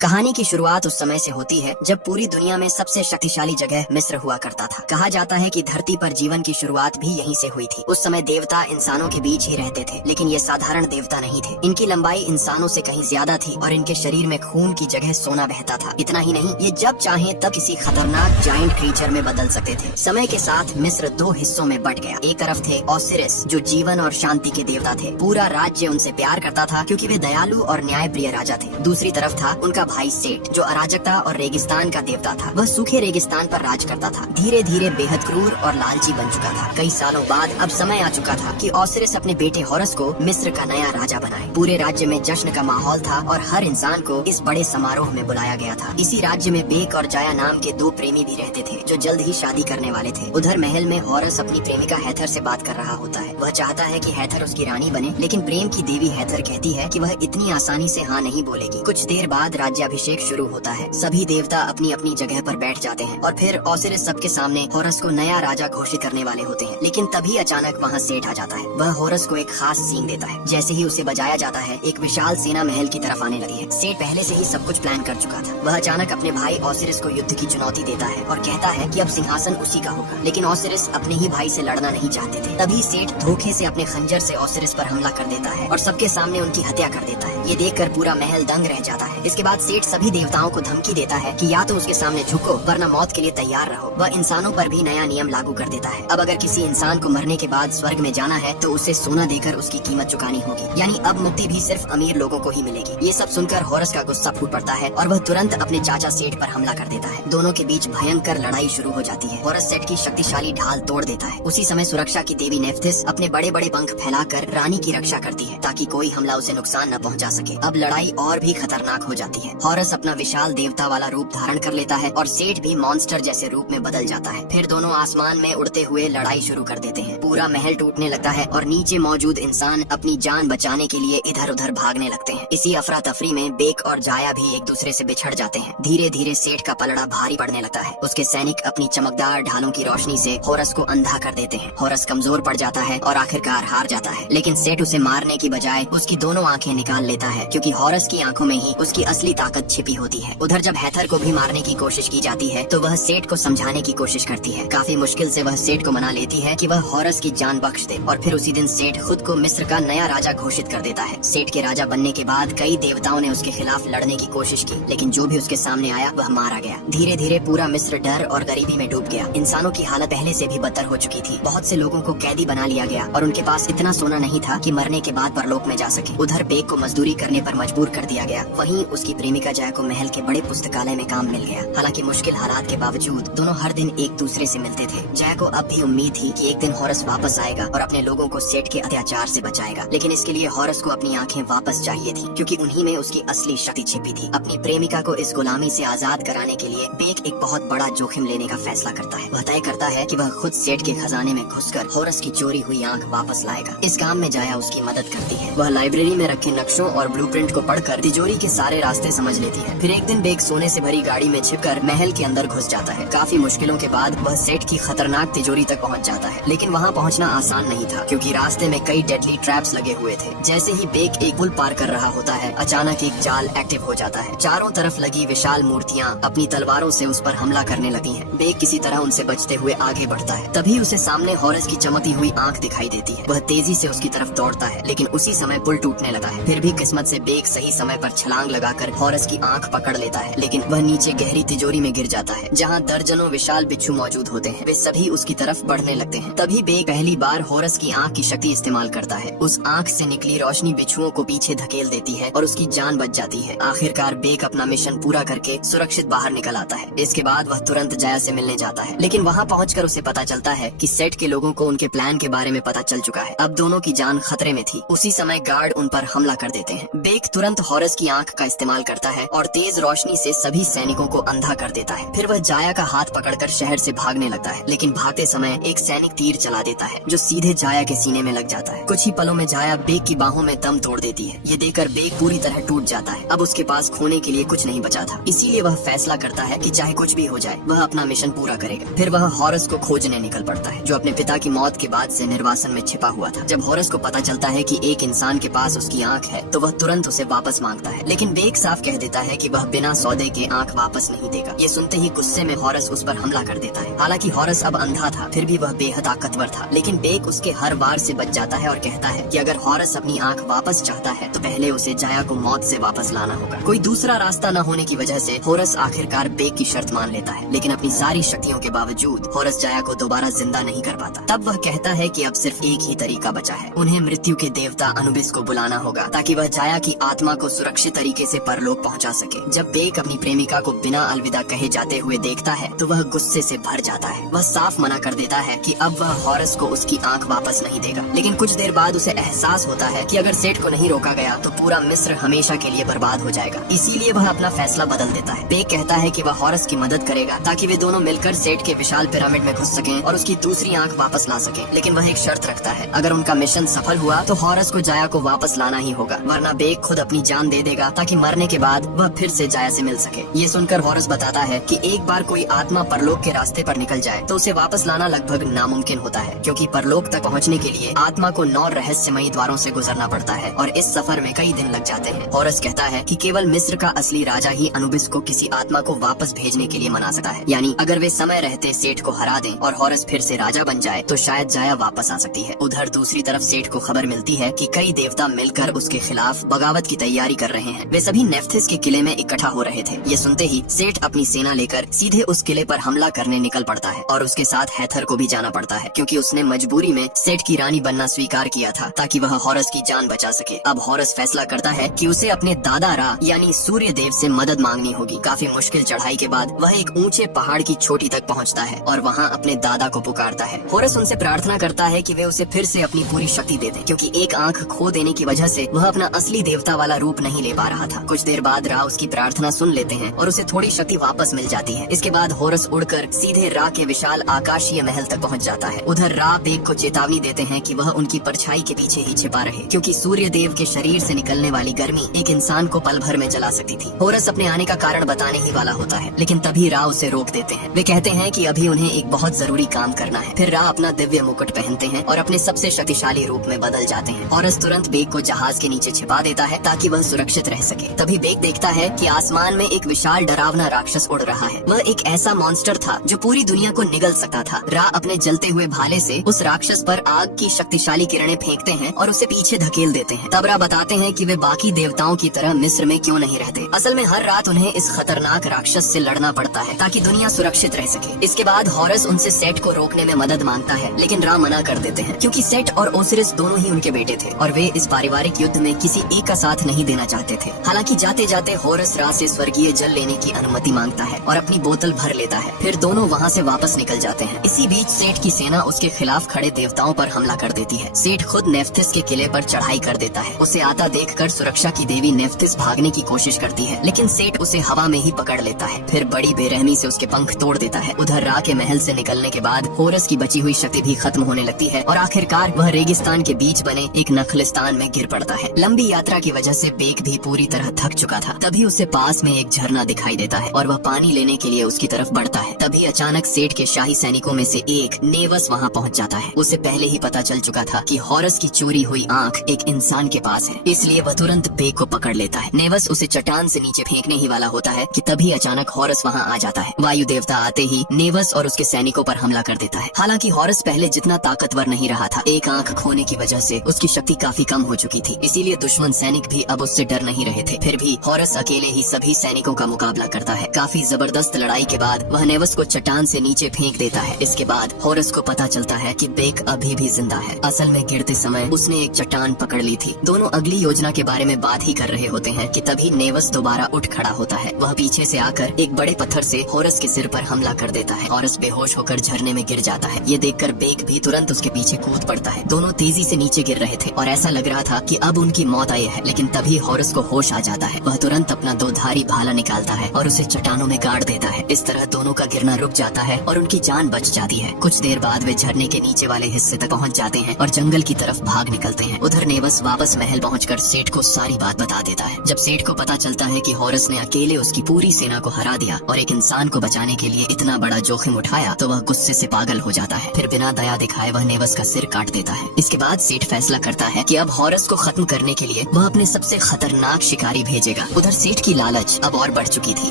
कहानी की शुरुआत उस समय से होती है जब पूरी दुनिया में सबसे शक्तिशाली जगह मिस्र हुआ करता था। कहा जाता है कि धरती पर जीवन की शुरुआत भी यहीं से हुई थी। उस समय देवता इंसानों के बीच ही रहते थे, लेकिन ये साधारण देवता नहीं थे। इनकी लंबाई इंसानों से कहीं ज्यादा थी और इनके शरीर में खून की जगह सोना बहता था। इतना ही नहीं, ये जब चाहे तब किसी खतरनाक जायंट क्रीचर में बदल सकते थे। समय के साथ मिस्र दो हिस्सों में बट गया। एक तरफ थे ओसिरिस, जो जीवन और शांति के देवता थे। पूरा राज्य उनसे प्यार करता था क्योंकि वे दयालु और न्याय प्रिय राजा थे। दूसरी तरफ था उनका भाई सेट, जो अराजकता और रेगिस्तान का देवता था। वह सूखे रेगिस्तान पर राज करता था, धीरे धीरे बेहद क्रूर और लालची बन चुका था। कई सालों बाद अब समय आ चुका था कि ओसिरिस अपने बेटे होरस को मिस्र का नया राजा बनाए। पूरे राज्य में जश्न का माहौल था और हर इंसान को इस बड़े समारोह में बुलाया गया था। इसी राज्य में बेक और जाया नाम के दो प्रेमी भी रहते थे, जो जल्द ही शादी करने वाले थे। उधर महल में होरस अपनी प्रेमिका हैथर से बात कर रहा होता है। वह चाहता है कि हैथर उसकी रानी बने, लेकिन प्रेम की देवी हैथर कहती है कि वह इतनी आसानी से हाँ नहीं बोलेगी। कुछ देर बाद राज्याभिषेक शुरू होता है। सभी देवता अपनी अपनी जगह पर बैठ जाते हैं और फिर ओसिरिस सबके सामने होरस को नया राजा घोषित करने वाले होते हैं। लेकिन तभी अचानक वहाँ सेठ आ जाता है। वह होरस को एक खास सींग देता है। जैसे ही उसे बजाया जाता है, एक विशाल सेना महल की तरफ आने लगी है। सेठ पहले से ही सब कुछ प्लान कर चुका था। वह अचानक अपने भाई ओसिरिस को युद्ध की चुनौती देता है और कहता है कि अब सिंहासन उसी का होगा। लेकिन ओसिरिस अपने ही भाई से लड़ना नहीं चाहते थे। तभी सेठ धोखे से अपने खंजर से ओसिरिस पर हमला कर देता है और सबके सामने उनकी हत्या कर देता है। ये देखकर पूरा महल दंग रह जाता है। इसके बाद सेठ सभी देवताओं को धमकी देता है कि या तो उसके सामने झुको वरना मौत के लिए तैयार रहो। वह इंसानों पर भी नया नियम लागू कर देता है। अब अगर किसी इंसान को मरने के बाद स्वर्ग में जाना है तो उसे सोना देकर उसकी कीमत चुकानी होगी। यानी अब मुक्ति भी सिर्फ अमीर लोगों को ही मिलेगी। ये सब सुनकर होरस का गुस्सा फूट पड़ता है और वह तुरंत अपने चाचा सेठ पर हमला कर देता है। दोनों के बीच भयंकर लड़ाई शुरू हो जाती है। होरस सेठ की शक्तिशाली ढाल तोड़ देता है। उसी समय सुरक्षा की देवी नेफ्थिस अपने बड़े बड़े पंख फैलाकर रानी की रक्षा करती है ताकि कोई हमला उसे नुकसान न पहुंचा सके। अब लड़ाई और भी खतरनाक हो जाती है। होरस अपना विशाल देवता वाला रूप धारण कर लेता है और सेठ भी मॉन्स्टर जैसे रूप में बदल जाता है। फिर दोनों आसमान में उड़ते हुए लड़ाई शुरू कर देते हैं। पूरा महल टूटने लगता है और नीचे मौजूद इंसान अपनी जान बचाने के लिए इधर उधर भागने लगते हैं। इसी अफरा तफरी में बेक और जाया भी एक दूसरे से बिछड़ जाते हैं। धीरे धीरे सेठ का पलड़ा भारी पड़ने लगता है। उसके सैनिक अपनी चमकदार ढालों की रोशनी से होरस को अंधा कर देते हैं। होरस कमजोर पड़ जाता है और आखिरकार हार जाता है। लेकिन सेठ उसे मारने की बजाय उसकी दोनों आंखें निकाल लेता है, क्योंकि होरस की आंखों में ही उसकी असली ताकत छिपी होती है। उधर जब हैथर को भी मारने की कोशिश की जाती है तो वह सेठ को समझाने की कोशिश करती है। काफी मुश्किल से वह सेठ को मना लेती है कि वह होरस की जान बख्श दे और फिर उसी दिन सेठ खुद को मिस्र का नया राजा घोषित कर देता है। सेठ के राजा बनने के बाद कई देवताओं ने उसके खिलाफ लड़ने की कोशिश की, लेकिन जो भी उसके सामने आया वह मारा गया। धीरे धीरे पूरा मिस्र डर और गरीबी में डूब गया। इंसानों की हालत पहले से भी बदतर हो चुकी थी। बहुत से लोगों को कैदी बना लिया गया और उनके पास इतना सोना नहीं था कि मरने के बाद परलोक में जा सके। उधर बेक को मजदूरी करने पर मजबूर कर दिया गया। वहीं उसकी प्रेमिका जाया को महल के बड़े पुस्तकालय में काम मिल गया। हालांकि मुश्किल हालात के बावजूद दोनों हर दिन एक दूसरे से मिलते थे। जया को अब भी उम्मीद थी कि एक दिन होरस वापस आएगा और अपने लोगों को सेठ के अत्याचार से बचाएगा। लेकिन इसके लिए होरस को अपनी आंखें वापस चाहिए थी, क्योंकि उन्हीं में उसकी असली शक्ति छिपी थी। अपनी प्रेमिका को इस गुलामी से आजाद कराने के लिए बेक एक बहुत बड़ा जोखिम लेने का फैसला करता है। वह तय करता है कि वह खुद सेठ के खजाने में घुसकर होरस की चोरी हुई आंख वापस लाएगा। इस काम में जाया उसकी मदद करती है। वह लाइब्रेरी में रखे नक्शों और ब्लूप्रिंट को पढ़कर तिजोरी के सारे रास्ते समझ लेती है। फिर एक दिन बेक सोने से भरी गाड़ी में छिपकर महल के अंदर घुस जाता है। काफी मुश्किलों के बाद वह सेठ की खतरनाक तिजोरी तक पहुंच जाता है, लेकिन वहां पहुंचना आसान नहीं था, क्योंकि रास्ते में कई डेडली ट्रैप्स लगे हुए थे। जैसे ही बेक एक पुल पार कर रहा होता है, अचानक एक जाल एक्टिव हो जाता है। चारों तरफ लगी विशाल मूर्तियां अपनी तलवारों से उस पर हमला करने लगती हैं। बेक किसी तरह उनसे बचते हुए आगे बढ़ता है। तभी उसे सामने होरस की चमकती हुई आंख दिखाई देती है। वह तेजी से उसकी तरफ दौड़ता है, लेकिन उसी समय पुल टूटने लगा है। फिर भी किस्मत से बेक सही समय पर छलांग लगाकर होरस की आंख पकड़ लेता है, लेकिन वह नीचे गहरी तिजोरी में गिर जाता है, जहाँ दर्जनों विशाल बिच्छू मौजूद होते हैं। वे सभी उसकी तरफ बढ़ने लगते हैं। तभी बेक पहली बार होरस की आंख की शक्ति इस्तेमाल करता है। उस आंख से निकली रोशनी बिच्छुओं को पीछे धकेल देती है और उसकी जान बच जाती है। आखिरकार बेक अपना मिशन पूरा करके सुरक्षित बाहर निकल आता है। इसके बाद वह तुरंत जया से मिलने जाता है, लेकिन वहाँ पहुंचकर उसे पता चलता है कि सेठ के लोगों को उनके प्लान के बारे में पता चल चुका है। अब दोनों की जान खतरे में थी। उसी समय गार्ड उन पर हमला कर देते हैं। बेक तुरंत होरस की आंख का इस्तेमाल करता है और तेज रोशनी से सभी सैनिकों को अंधा कर देता है। फिर वह जाया का हाथ पकड़कर शहर से भागने लगता है, लेकिन भागते समय एक सैनिक तीर चला देता है जो सीधे जाया के सीने में लग जाता है। कुछ ही पलों में जाया बेक की बाहों में दम तोड़ देती है। ये देखकर बेक पूरी तरह टूट जाता है। अब उसके पास खोने के लिए कुछ नहीं बचा था, इसीलिए वह फैसला करता है कि चाहे कुछ भी हो जाए वह अपना मिशन पूरा करेगा। फिर वह होरस को खोजने निकल पड़ता है, जो अपने पिता की मौत के बाद से निर्वासन में छिपा हुआ था। जब होरस को पता चलता है कि एक इंसान के पास उसकी आंख है, तो वह वह तुरंत उसे वापस मांगता है, लेकिन बेक साफ कह देता है कि वह बिना सौदे के आंख वापस नहीं देगा। ये सुनते ही गुस्से में हॉरस उस पर हमला कर देता है। हालांकि हॉरस अब अंधा था, फिर भी वह बेहद ताकतवर था, लेकिन बेक उसके हर वार से बच जाता है और कहता है कि अगर हॉरस अपनी आंख वापस चाहता है तो पहले उसे जाया को मौत से वापस लाना होगा। कोई दूसरा रास्ता न होने की वजह से हॉरस आखिरकार बेक की शर्त मान लेता है, लेकिन अपनी सारी शक्तियों के बावजूद हॉरस जाया को दोबारा जिंदा नहीं कर पाता। तब वह कहता है कि अब सिर्फ एक ही तरीका बचा है, उन्हें मृत्यु के देवता अनुबिस को बुलाना होगा ताकि वह जाया की आत्मा को सुरक्षित तरीके से परलोक पहुंचा सके। जब बेक अपनी प्रेमिका को बिना अलविदा कहे जाते हुए देखता है तो वह गुस्से से भर जाता है। वह साफ मना कर देता है कि अब वह हॉरस को उसकी आंख वापस नहीं देगा, लेकिन कुछ देर बाद उसे एहसास होता है कि अगर सेठ को नहीं रोका गया तो पूरा मिस्र हमेशा के लिए बर्बाद हो जाएगा। इसीलिए वह अपना फैसला बदल देता है। बेक कहता है कि वह हॉरस की मदद करेगा ताकि वे दोनों मिलकर सेठ के विशाल पिरामिड में घुस सकें और उसकी दूसरी आंख वापस ला सकें। लेकिन वह एक शर्त रखता है, अगर उनका मिशन सफल हुआ तो हॉरस को जाया को वापस लाना ही होगा, वरना बेक खुद अपनी जान दे देगा ताकि मरने के बाद वह फिर से जाया से मिल सके। ये सुनकर हॉरस बताता है कि एक बार कोई आत्मा परलोक के रास्ते पर निकल जाए तो उसे वापस लाना लगभग नामुमकिन होता है, क्योंकि परलोक तक पहुंचने के लिए आत्मा को 9 रहस्यमयी द्वारों से गुजरना पड़ता है और इस सफर में कई दिन लग जाते हैं। हॉरस कहता है कि केवल मिस्र का असली राजा ही अनुबिस को किसी आत्मा को वापस भेजने के लिए मना सकता है, यानी अगर वे समय रहते सेठ को हरा दें और हॉरस फिर से राजा बन जाए तो शायद जाया वापस आ सकती है। उधर दूसरी तरफ सेठ को खबर मिलती है कि कई देवता मिलकर उसके खिलाफ बगावत की तैयारी कर रहे हैं। वे सभी नेफ्थिस के किले में इकट्ठा हो रहे थे। ये सुनते ही सेठ अपनी सेना लेकर सीधे उस किले पर हमला करने निकल पड़ता है और उसके साथ हैथर को भी जाना पड़ता है, क्योंकि उसने मजबूरी में सेठ की रानी बनना स्वीकार किया था ताकि वह हॉरस की जान बचा सके। अब हॉरस फैसला करता है कि उसे अपने दादा रा यानी सूर्य देव से मदद मांगनी होगी। काफी मुश्किल चढ़ाई के बाद वह एक ऊंचे पहाड़ की चोटी तक पहुंचता है और वहां अपने दादा को पुकारता है। हॉरस उनसे प्रार्थना करता है कि वे उसे फिर से अपनी पूरी शक्ति दे दें, क्योंकि एक आंख खो देने की वजह से वह अपना असली देवता वाला रूप नहीं ले पा रहा था। कुछ देर बाद रा उसकी प्रार्थना सुन लेते हैं और उसे थोड़ी शक्ति वापस मिल जाती है। इसके बाद हॉरस उड़कर सीधे रा के विशाल आकाशीय महल तक पहुंच जाता है। उधर रा बेक को चेतावनी देते हैं कि वह उनकी परछाई के पीछे ही छिपा रहे, क्योंकि सूर्य देव के शरीर से निकलने वाली गर्मी एक इंसान को पल भर में जला सकती थी। हॉरस अपने आने का कारण बताने ही वाला होता है, लेकिन तभी रा उसे रोक देते हैं। वे कहते हैं कि अभी उन्हें एक बहुत जरूरी काम करना है। फिर रा अपना दिव्य मुकुट पहनते हैं और अपने सबसे शक्तिशाली रूप में बदल जाते हैं। हॉरस तुरंत बेक को जहाज के नीचे छिपा देता है ताकि वह सुरक्षित रह सके। तभी बेक देखता है कि आसमान में एक विशाल डरावना राक्षस उड़ रहा है। वह एक ऐसा मॉन्स्टर था जो पूरी दुनिया को निगल सकता था। रा अपने जलते हुए भाले से उस राक्षस पर आग की शक्तिशाली किरणें फेंकते हैं और उसे पीछे धकेल देते हैं। तब रा बताते हैं कि वे बाकी देवताओं की तरह मिस्र में क्यों नहीं रहते। असल में हर रात उन्हें इस खतरनाक राक्षस से लड़ना पड़ता है ताकि दुनिया सुरक्षित रह सके। इसके बाद हॉरस उनसे सेठ को रोकने में मदद मांगता है, लेकिन रा मना कर देते हैं, क्योंकि सेठ और ओसिरिस दोनों ही उनके बेटे थे और वे इस पारिवारिक युद्ध में किसी एक का साथ नहीं देना चाहते थे। हालांकि जाते जाते हॉरस रा से स्वर्गीय जल लेने की अनुमति मांगता है और अपनी बोतल भर लेता है। फिर दोनों वहाँ से वापस निकल जाते हैं। इसी बीच सेठ की सेना उसके खिलाफ खड़े देवताओं पर हमला कर देती है। सेठ खुद नेफ्थिस के किले पर चढ़ाई कर देता है। उसे आता देखकर सुरक्षा की देवी नेफ्थिस भागने की कोशिश करती है, लेकिन सेठ उसे हवा में ही पकड़ लेता है। फिर बड़ी बेरहमी से उसके पंख तोड़ देता है। उधर रा के महल से निकलने के बाद हॉरस की बची हुई शक्ति भी खत्म होने लगती है और आखिरकार वह रेगिस्तान के बीच बने एक नखलिस्तान में गिर पड़ता है। लंबी यात्रा की वजह से बेक भी पूरी तरह थक चुका था। तभी उसे पास में एक झरना दिखाई देता है और वह पानी लेने के लिए उसकी तरफ बढ़ता है। तभी अचानक सेठ के शाही सैनिकों में से एक नेवस वहाँ पहुँच जाता है। उसे पहले ही पता चल चुका था कि हॉरस की चोरी हुई आंख एक इंसान के पास है, इसलिए वह तुरंत बेक को पकड़ लेता है। नेवस उसे चट्टान से नीचे फेंकने ही वाला होता है कि तभी अचानक हॉरस वहाँ आ जाता है। वायु देवता आते ही नेवस और उसके सैनिकों पर हमला कर देता है। हालांकि हॉरस पहले जितना ताकतवर नहीं रहा था। एक आंख खोने की वजह से उसकी शक्ति काफी कम हो चुकी थी, इसीलिए दुश्मन सैनिक भी अब उससे डर नहीं रहे थे। फिर भी हॉरस अकेले ही सभी सैनिकों का मुकाबला करता है। काफी जबरदस्त लड़ाई के बाद वह नेवस को चट्टान से नीचे फेंक देता है। इसके बाद हॉरस को पता चलता है कि बेक अभी भी जिंदा है। असल में गिरते समय उसने एक चट्टान पकड़ ली थी। दोनों अगली योजना के बारे में बात ही कर रहे होते हैं कि तभी नेवस दोबारा उठ खड़ा होता है। वह पीछे से आकर एक बड़े पत्थर से हॉरस के सिर पर हमला कर देता है। हॉरस बेहोश होकर झरने में गिर जाता है। ये देखकर बेक भी तुरंत उसके पीछे कूद पड़ता है। दोनों तेजी से नीचे गिर रहे थे और ऐसा लग रहा था कि अब उनकी मौत आई है, लेकिन तभी हॉरस को होश आ जाता है। वह तुरंत अपना 2 धारी भाला निकालता है और उसे चट्टानों में गाड़ देता है। इस तरह दोनों का गिरना रुक जाता है और उनकी जान बच जाती है। कुछ देर बाद वे झरने के नीचे वाले हिस्से तक पहुंच जाते हैं और जंगल की तरफ भाग निकलते हैं। उधर नेवस वापस महल पहुंचकर सेठ को सारी बात बता देता है। जब सेठ को पता चलता है कि हॉरस ने अकेले उसकी पूरी सेना को हरा दिया और एक इंसान को बचाने के लिए इतना बड़ा जोखिम उठाया, तो वह गुस्से से पागल हो जाता है। फिर बिना दया दिखाए वह नेवस का सिर काट देता है। इसके बाद सेठ फैसला करता है कि अब हॉरस को खत्म करने के लिए लिए वह अपने सबसे खतरनाक शिकारी भेजेगा। उधर सेठ की लालच अब और बढ़ चुकी थी।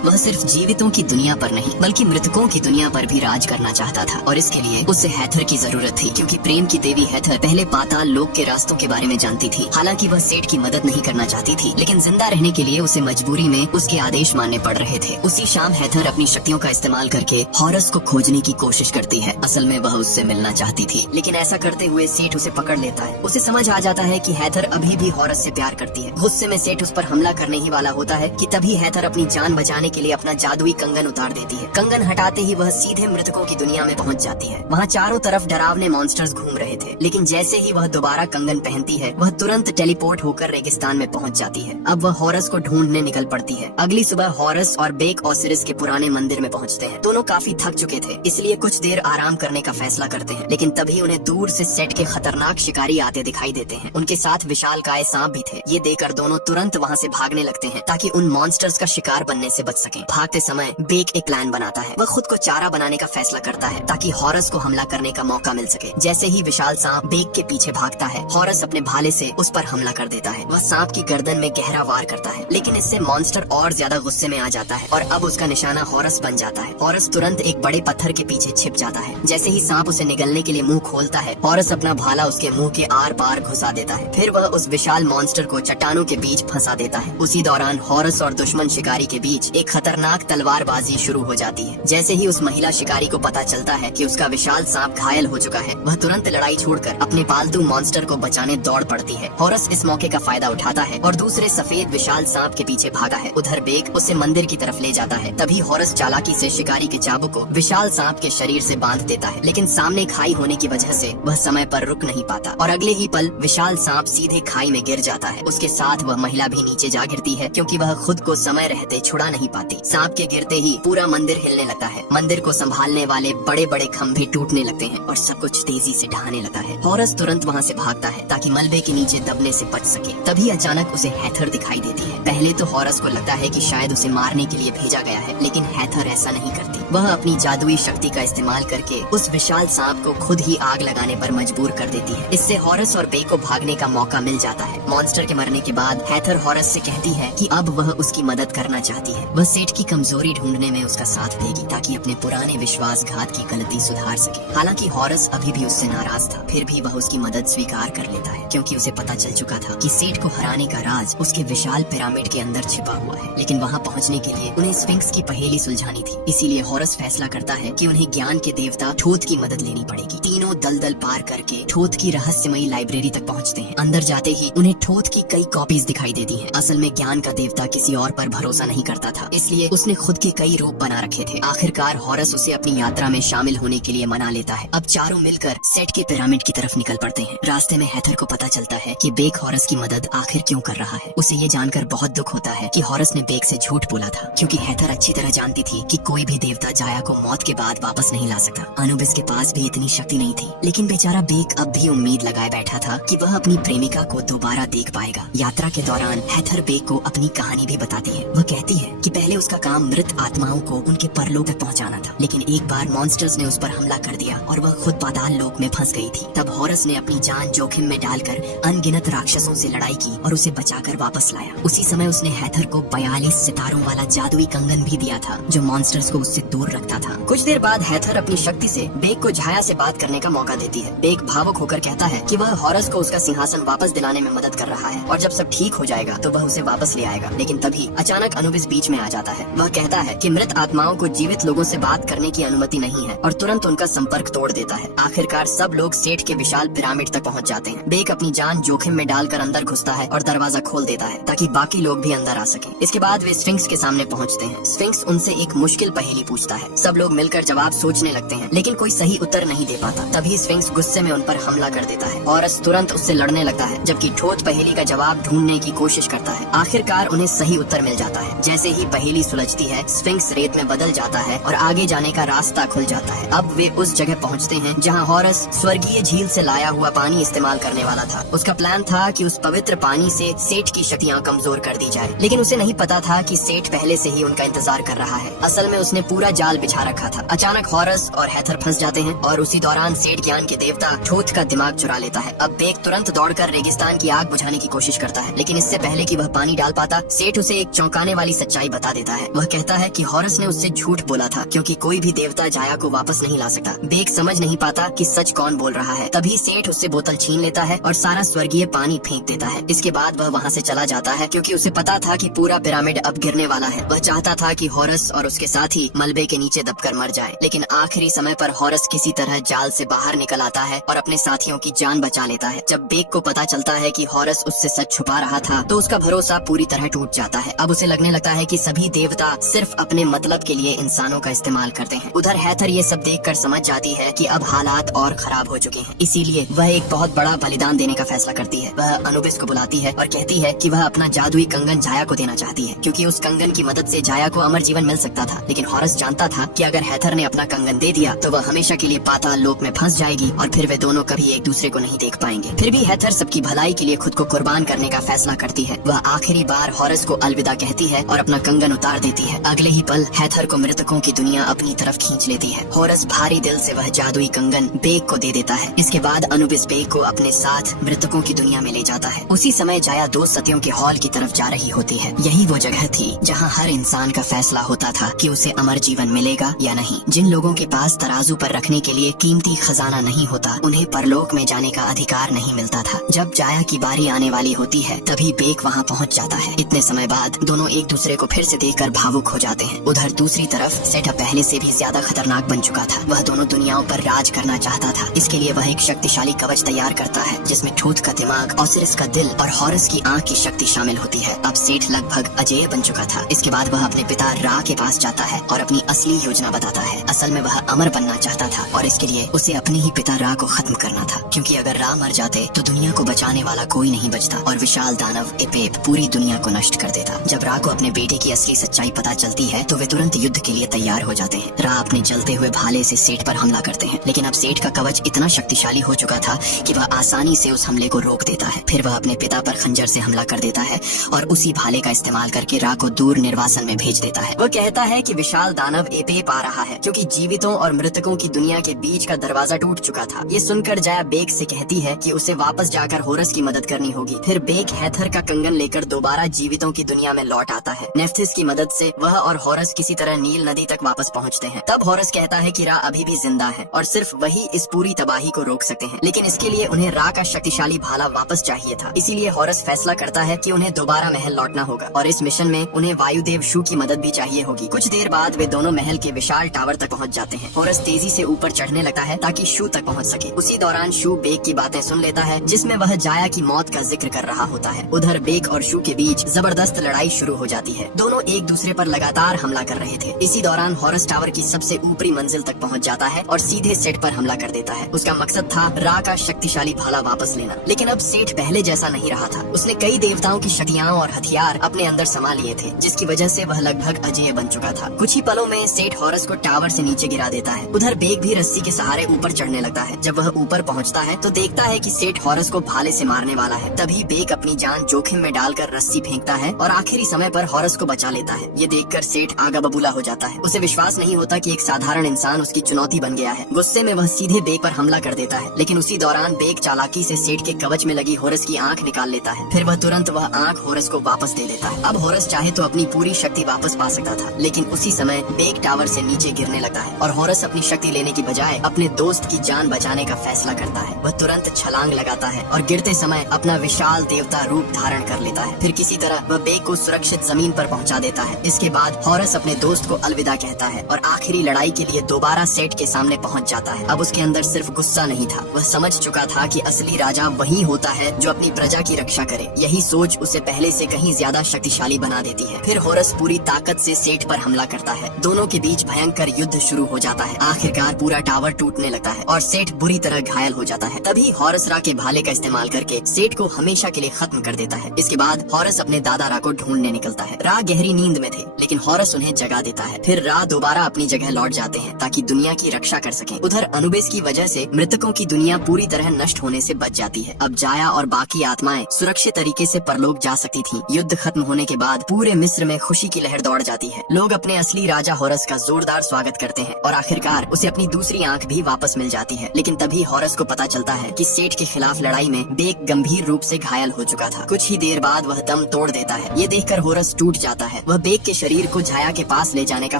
वह सिर्फ जीवितों की दुनिया पर नहीं बल्कि मृतकों की दुनिया पर भी राज करना चाहता था और इसके लिए उसे हैथर की जरूरत थी, क्योंकि प्रेम की देवी हैथर पहले पाताल लोक के रास्तों के बारे में जानती थी। हालांकि वह सेठ की मदद नहीं करना चाहती थी, लेकिन जिंदा रहने के लिए उसे मजबूरी में उसके आदेश मानने पड़ रहे थे। उसी शाम हैथर अपनी शक्तियों का इस्तेमाल करके हॉरस को खोजने की कोशिश करती है। असल में वह उससे मिलना चाहती थी, लेकिन ऐसा करते हुए सेठ उसे पकड़ लेता है। उसे समझ आ जाता है कि हैथर अभी भी हॉरस से प्यार करती है। गुस्से में सेठ उस पर हमला करने ही वाला होता है कि तभी हैथर अपनी जान बचाने के लिए अपना जादुई कंगन उतार देती है। कंगन हटाते ही वह सीधे मृतकों की दुनिया में पहुंच जाती है। वहाँ चारों तरफ डरावने मॉन्स्टर्स घूम रहे थे, लेकिन जैसे ही वह दोबारा कंगन पहनती है वह तुरंत टेलीपोर्ट होकर रेगिस्तान में पहुंच जाती है। अब वह हॉरस को ढूंढने निकल पड़ती है। अगली सुबह हॉरस और बेक ओसिरिस के पुराने मंदिर में पहुंचते हैं। दोनों काफी थक चुके थे, इसलिए कुछ देर आराम करने का फैसला करते हैं, लेकिन तभी उन्हें दूर से सेट के खतरनाक शिकारी आते दिखाई देते हैं। उनके साथ विशालकाय सांप भी थे। ये देखकर दोनों तुरंत वहाँ से भागने लगते हैं ताकि उन मॉन्स्टर्स का शिकार बनने से बच सकें। भागते समय बेक एक प्लान बनाता है। वह खुद को चारा बनाने का फैसला करता है ताकि हॉरस को हमला करने का मौका मिल सके। जैसे ही विशाल सांप बेक के पीछे भागता है, हॉरस अपने भाले से उस पर हमला कर देता है। वह सांप की गर्दन में गहरा वार करता है, लेकिन इससे मॉन्स्टर और ज्यादा गुस्से में आ जाता है और अब उसका निशाना हॉरस बन जाता है। हॉरस तुरंत एक बड़े पत्थर के पीछे छिप जाता है। जैसे ही सांप उसे निगलने के लिए मुंह खोलता है, हॉरस अपना भाला उसके मुंह के आर पार घुसा देता है। फिर वह उस विशाल मॉन्स्टर को चट्टानों के बीच फंसा देता है। उसी दौरान हॉरस और दुश्मन शिकारी के बीच एक खतरनाक तलवारबाजी शुरू हो जाती है। जैसे ही उस महिला शिकारी को पता चलता है कि उसका विशाल सांप घायल हो चुका है, वह तुरंत लड़ाई छोड़कर अपने पालतू मॉन्स्टर को बचाने दौड़ पड़ती है। हॉरस इस मौके का फायदा उठाता है और दूसरे सफेद विशाल सांप के पीछे भागा है। उधर बेक उसे मंदिर की तरफ ले जाता है। तभी हॉरस चालाकी से शिकारी के चाबुक को विशाल सांप के शरीर से बांध देता है, लेकिन सामने खाई होने की वजह से वह समय पर रुक नहीं पाता और अगले ही पल विशाल सांप सीधे खाई में गिर जाता है। उसके साथ वह महिला भी नीचे जा गिरती है, क्योंकि वह खुद को समय रहते छुड़ा नहीं पाती। सांप के गिरते ही पूरा मंदिर हिलने लगता है। मंदिर को संभालने वाले बड़े बड़े खंभे टूटने लगते हैं और सब कुछ तेजी से ढहने लगता है। हॉरस तुरंत वहाँ से भागता है ताकि मलबे के नीचे दबने से बच सके। तभी अचानक उसे हैथर दिखाई देती है। पहले तो हॉरस को लगता है कि शायद उसे मारने के लिए भेजा गया है, लेकिन हैथर ऐसा नहीं करती। वह अपनी जादुई शक्ति का इस्तेमाल करके उस विशाल सांप को खुद ही आग लगाने पर मजबूर कर देती है। इससे हॉरस और बेक को भागने का मौका मिल जाता है। मॉन्स्टर के मरने के बाद हैथर हॉरस से कहती है कि अब वह उसकी मदद करना चाहती है। वह सेठ की कमजोरी ढूंढने में उसका साथ देगी ताकि अपने पुराने विश्वासघात की गलती सुधार सके। हालांकि हॉरस अभी भी उससे नाराज था, फिर भी वह उसकी मदद स्वीकार कर लेता है, क्योंकि उसे पता चल चुका था कि सेठ को हराने का राज उसके विशाल पिरामिड के अंदर छिपा हुआ है। लेकिन वहाँ पहुँचने के लिए उन्हें स्फिंक्स की पहेली सुलझानी थी, इसीलिए हॉरस फैसला करता है कि उन्हें ज्ञान के देवता ठोथ की मदद लेनी पड़ेगी। तीनों दलदल पार करके ठोथ की रहस्यमयी लाइब्रेरी तक पहुँचते हैं। अंदर जाते ही उन्हें ठोथ की कई कॉपीज दिखाई देती हैं। असल में ज्ञान का देवता किसी और पर भरोसा नहीं करता था, इसलिए उसने खुद के कई रूप बना रखे थे। आखिरकार हॉरस उसे अपनी यात्रा में शामिल होने के लिए मना लेता है। अब चारों मिलकर सेट के पिरामिड की तरफ निकल पड़ते हैं। रास्ते में हैथर को पता चलता है कि बेक हॉरस की मदद आखिर क्यों कर रहा है। उसे ये जानकर बहुत दुख होता है कि हॉरस ने बेक से झूठ बोला था, क्योंकि हैथर अच्छी तरह जानती थी कि कोई भी देवता जाया को मौत के बाद वापस नहीं ला सकता। अनुबिस के पास भी इतनी शक्ति नहीं थी, लेकिन बेचारा बेक अब भी उम्मीद लगाए बैठा था कि वह अपनी प्रेमिका को दोबारा देख पाएगा। यात्रा के दौरान हैथर बेक को अपनी कहानी भी बताती है। वह कहती है कि पहले उसका काम मृत आत्माओं को उनके परलोक तक पहुंचाना था, लेकिन एक बार मॉन्स्टर्स ने उस पर हमला कर दिया और वह खुद पाताल लोक में फंस गई थी। तब हॉरस ने अपनी जान जोखिम में डालकर अनगिनत राक्षसों से लड़ाई की और उसे बचाकर वापस लाया। उसी समय उसने हैथर को 42 सितारों वाला जादुई कंगन भी दिया था, जो मॉन्स्टर्स को उससे दूर रखता था। कुछ देर बाद हैथर अपनी शक्ति से बेक को झाया से बात करने का मौका देती है। बेक भावुक होकर कहता है कि वह हॉरस को उसका सिंहासन वापस दिलाने में मदद कर रहा है और जब सब ठीक हो जाएगा तो वह उसे वापस ले आएगा। लेकिन तभी अचानक अनुबिस बीच में आ जाता है। वह कहता है कि मृत आत्माओं को जीवित लोगों से बात करने की अनुमति नहीं है और तुरंत उनका संपर्क तोड़ देता है। आखिरकार सब लोग सेठ के विशाल पिरामिड तक पहुंच जाते हैं। बेक अपनी जान जोखिम में डालकर अंदर घुसता है और दरवाजा खोल देता है ताकि बाकी लोग भी अंदर आ सके। इसके बाद वे स्फिंक्स के सामने पहुंचते हैं। स्फिंक्स उनसे एक मुश्किल पहेली पूछता है। सब लोग मिलकर जवाब सोचने लगते हैं, लेकिन कोई सही उत्तर नहीं दे पाता। तभी स्फिंक्स गुस्से में उन पर हमला कर देता है। हॉरस तुरंत उससे लड़ने लगता है, जबकि ठोथ पहेली का जवाब ढूंढने की कोशिश करता है। आखिरकार उन्हें सही उत्तर मिल जाता है। जैसे ही पहेली सुलझती है, स्फिंक्स रेत में बदल जाता है और आगे जाने का रास्ता खुल जाता है। अब वे उस जगह पहुंचते हैं जहां हॉरस स्वर्गीय झील से लाया हुआ पानी इस्तेमाल करने वाला था। उसका प्लान था कि उस पवित्र पानी से सेठ की शक्तियां कमजोर कर दी जाए, लेकिन उसे नहीं पता था कि सेठ पहले से ही उनका इंतजार कर रहा है। असल में उसने पूरा जाल बिछा रखा था। अचानक हॉरस और हैथर फंस जाते हैं और उसी दौरान सेठ ज्ञान के देवता ठोथ का दिमाग चुरा लेता है। अब बेक तुरंत दौड़कर रेगिस्तान की आग बुझा बुझाने की कोशिश करता है, लेकिन इससे पहले कि वह पानी डाल पाता, सेठ उसे एक चौंकाने वाली सच्चाई बता देता है। वह कहता है कि हॉरस ने उससे झूठ बोला था, क्योंकि कोई भी देवता जाया को वापस नहीं ला सकता। बेक समझ नहीं पाता कि सच कौन बोल रहा है। तभी सेठ उससे बोतल छीन लेता है और सारा स्वर्गीय पानी फेंक देता है। इसके बाद वह वहाँ से चला जाता है, क्योंकि उसे पता था कि पूरा पिरामिड अब गिरने वाला है। वह चाहता था कि हॉरस और उसके साथी मलबे के नीचे दबकर मर जाए, लेकिन आखिरी समय पर हॉरस किसी तरह जाल से बाहर निकल आता है और अपने साथियों की जान बचा लेता है। जब बेक को पता चलता है कि हॉरस उससे सच छुपा रहा था, तो उसका भरोसा पूरी तरह टूट जाता है। अब उसे लगने लगता है कि सभी देवता सिर्फ अपने मतलब के लिए इंसानों का इस्तेमाल करते हैं। उधर हैथर ये सब देखकर समझ जाती है कि अब हालात और खराब हो चुके हैं, इसीलिए वह एक बहुत बड़ा बलिदान देने का फैसला करती है। वह अनुबिस को बुलाती है और कहती है कि वह अपना जादुई कंगन जाया को देना चाहती है, क्योंकि उस कंगन की मदद से जाया को अमर जीवन मिल सकता था। लेकिन हॉरस जानता था कि अगर हैथर ने अपना कंगन दे दिया तो वह हमेशा के लिए पाताल लोक में फंस जाएगी और फिर वे दोनों कभी एक दूसरे को नहीं देख पाएंगे। फिर भी हैथर सबकी भलाई के लिए खुद को कुर्बान करने का फैसला करती है। वह आखिरी बार हॉरस को अलविदा कहती है और अपना कंगन उतार देती है। अगले ही पल हैथर को मृतकों की दुनिया अपनी तरफ खींच लेती है। हॉरस भारी दिल से वह जादुई कंगन बेक को दे देता है। इसके बाद अनुबिस बेक को अपने साथ मृतकों की दुनिया में ले जाता है। उसी समय जाया दो सतियों के हॉल की तरफ जा रही होती है। यही वो जगह थी जहाँ हर इंसान का फैसला होता था कि उसे अमर जीवन मिलेगा या नहीं। जिन लोगों के पास तराजू पर रखने के लिए कीमती खजाना नहीं होता, उन्हें परलोक में जाने का अधिकार नहीं मिलता था। जब जाया की बारी आने वाली होती है, तभी बेक वहाँ पहुँच जाता है। इतने समय बाद दोनों एक दूसरे को फिर से देखकर भावुक हो जाते हैं। उधर दूसरी तरफ सेठा पहले से भी ज्यादा खतरनाक बन चुका था। वह दोनों दुनियाओं पर राज करना चाहता था। इसके लिए वह एक शक्तिशाली कवच तैयार करता है, जिसमें ठूथ का दिमाग, ऑसिरिस का दिल और हॉरस की आंख की शक्ति शामिल होती है। अब सेठ लगभग अजेय बन चुका था। इसके बाद वह अपने पिता रा के पास जाता है और अपनी असली योजना बताता है। असल में वह अमर बनना चाहता था और इसके लिए उसे अपने ही पिता रा को खत्म करना था, क्योंकि अगर रा मर जाते तो दुनिया को बचाने वाला कोई नहीं बचता और विशाल दानव एपेप पूरी दुनिया को नष्ट कर देता। जब रा को अपने बेटे की असली सच्चाई पता चलती है तो वे तुरंत युद्ध के लिए तैयार हो जाते हैं। रा अपने जलते हुए भाले से सेठ पर हमला करते हैं, लेकिन अब सेठ का कवच इतना शक्तिशाली हो चुका था कि वह आसानी से उस हमले को रोक देता है। फिर वह अपने पिता पर खंजर से हमला कर देता है और उसी भाले का इस्तेमाल करके रा को दूर निर्वासन में भेज देता है। वह कहता है कि विशाल दानव एपेप आ रहा है, क्योंकि जीवितों और मृतकों की दुनिया के बीच का दरवाजा टूट चुका था। ये सुनकर जाया बेक से कहती है कि उसे वापस जाकर होरस की मदद करनी होगी। फिर बेक हैथर का कंगन लेकर दोबारा जीवितों की दुनिया में लौट आता है। नेफ्थिस की मदद से वह और होरस किसी तरह नील नदी तक वापस पहुंचते हैं। तब होरस कहता है कि रा अभी भी जिंदा है और सिर्फ वही इस पूरी तबाही को रोक सकते हैं, लेकिन इसके लिए उन्हें रा का शक्तिशाली भाला वापस चाहिए था। इसीलिए होरस फैसला करता है कि उन्हें दोबारा महल लौटना होगा और इस मिशन में उन्हें वायुदेव शू की मदद भी चाहिए होगी। कुछ देर बाद वे दोनों महल के विशाल टावर तक पहुंच जाते हैं। होरस तेजी से ऊपर चढ़ने लगता है ताकि शू तक पहुंच सके। उसी दौरान शू बेक की बातें सुन लेता है, जिसमें वह जाया की मौत का जिक्र कर रहा होता है। उधर बेक और शू के बीच जबरदस्त लड़ाई शुरू हो जाती है। दोनों एक दूसरे पर लगातार हमला कर रहे थे। इसी दौरान हॉरस टावर की सबसे ऊपरी मंजिल तक पहुंच जाता है और सीधे सेठ पर हमला कर देता है। उसका मकसद था रा का शक्तिशाली भाला वापस लेना, लेकिन अब सेठ पहले जैसा नहीं रहा था। उसने कई देवताओं की शक्तियां और हथियार अपने अंदर समा लिए थे, जिसकी वजह से वह लगभग अजेय बन चुका था। कुछ ही पलों में सेठ हॉरस को टावर से नीचे गिरा देता है। उधर बेक भी रस्सी के सहारे ऊपर चढ़ने लगता है। जब वह ऊपर पहुंचता है तो देखता है कि सेठ हॉरस को भाले से मारने वाला है। तभी बेक अपनी जान जोखिम में डालकर रस्सी फेंकता है और आखिरी समय पर हॉरस को बचा लेता है। ये देखकर सेठ आगा बबूला हो जाता है। उसे विश्वास नहीं होता कि एक साधारण इंसान उसकी चुनौती बन गया है। गुस्से में वह सीधे बेक पर हमला कर देता है, लेकिन उसी दौरान बेक चालाकी से सेठ के कवच में लगी होरस की आंख निकाल लेता है। फिर वह तुरंत वह आंख होरस को वापस दे देता है। अब होरस चाहे तो अपनी पूरी शक्ति वापस पा सकता था, लेकिन उसी समय बेक टावर से नीचे गिरने लगता है और होरस अपनी शक्ति लेने की बजाय अपने दोस्त की जान बचाने का फैसला करता है। वह तुरंत छलांग लगाता है और गिरते समय अपना विशाल देवता रूप धारण कर लेता है। फिर किसी तरह वह बेक को सुरक्षित जमीन पर पहुंचा देता है। इसके बाद हॉरस अपने दोस्त को अलविदा कहता है और आखिरी लड़ाई के लिए दोबारा सेठ के सामने पहुंच जाता है। अब उसके अंदर सिर्फ गुस्सा नहीं था, वह समझ चुका था कि असली राजा वही होता है जो अपनी प्रजा की रक्षा करे। यही सोच उसे पहले से कहीं ज्यादा शक्तिशाली बना देती है। फिर होरस पूरी ताकत से सेठ पर हमला करता है। दोनों के बीच भयंकर युद्ध शुरू हो जाता है। आखिरकार पूरा टावर टूटने लगता है और सेठ बुरी तरह घायल हो जाता है। तभी हॉरस रा के भाले का इस्तेमाल करके सेठ को हमेशा के लिए खत्म कर देता है। इसके बाद हॉरस अपने दादा रा को ढूंढने निकलता है। रा गहरी नींद में थे, लेकिन हॉरस उन्हें जगा देता है। फिर रा दोबारा अपनी जगह लौट जाते हैं ताकि दुनिया की रक्षा कर सकें। उधर अनुबिस की वजह से मृतकों की दुनिया पूरी तरह नष्ट होने से बच जाती है। अब जाया और बाकी आत्माएं सुरक्षित तरीके से परलोक जा सकती थीं। युद्ध खत्म होने के बाद पूरे मिस्र में खुशी की लहर दौड़ जाती है। लोग अपने असली राजा हॉरस का जोरदार स्वागत करते हैं और आखिरकार उसे अपनी दूसरी आंख भी वापस मिल जाती है। लेकिन तभी हॉरस को पता चलता है कि सेठ के खिलाफ लड़ाई में बेक गंभीर रूप रूप से घायल हो चुका था। कुछ ही देर बाद वह दम तोड़ देता है। ये देखकर होरस टूट जाता है। वह बेक के शरीर को झाया के पास ले जाने का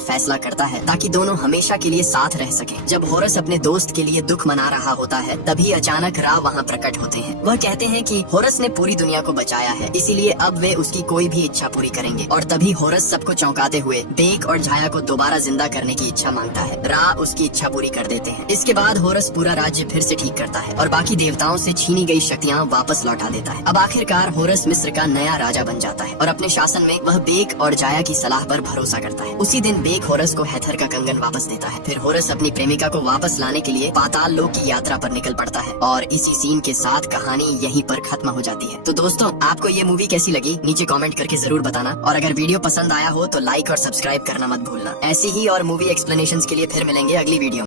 फैसला करता है ताकि दोनों हमेशा के लिए साथ रह सकें। जब होरस अपने दोस्त के लिए दुख मना रहा होता है तभी अचानक रा वहाँ प्रकट होते हैं। वह कहते हैं कि होरस ने पूरी दुनिया को बचाया है, इसीलिए अब वे उसकी कोई भी इच्छा पूरी करेंगे। और तभी होरस सबको चौंकाते हुए बेक और झाया को दोबारा जिंदा करने की इच्छा मांगता है। रा उसकी इच्छा पूरी कर देते हैं। इसके बाद होरस पूरा राज्य फिर से ठीक करता है और बाकी देवताओं से छीनी गई शक्तियाँ वापस लौटा देता है। अब आखिरकार होरस मिस्र का नया राजा बन जाता है और अपने शासन में वह बेक और जाया की सलाह पर भरोसा करता है। उसी दिन बेक होरस को हैथर का कंगन वापस देता है। फिर होरस अपनी प्रेमिका को वापस लाने के लिए पाताल लोक की यात्रा पर निकल पड़ता है और इसी सीन के साथ कहानी यहीं पर खत्म हो जाती है। तो दोस्तों, आपको ये मूवी कैसी लगी नीचे कमेंट करके जरूर बताना और अगर वीडियो पसंद आया हो तो लाइक और सब्सक्राइब करना मत भूलना। ऐसी ही और मूवी एक्सप्लेनेशंस के लिए फिर मिलेंगे अगली वीडियो।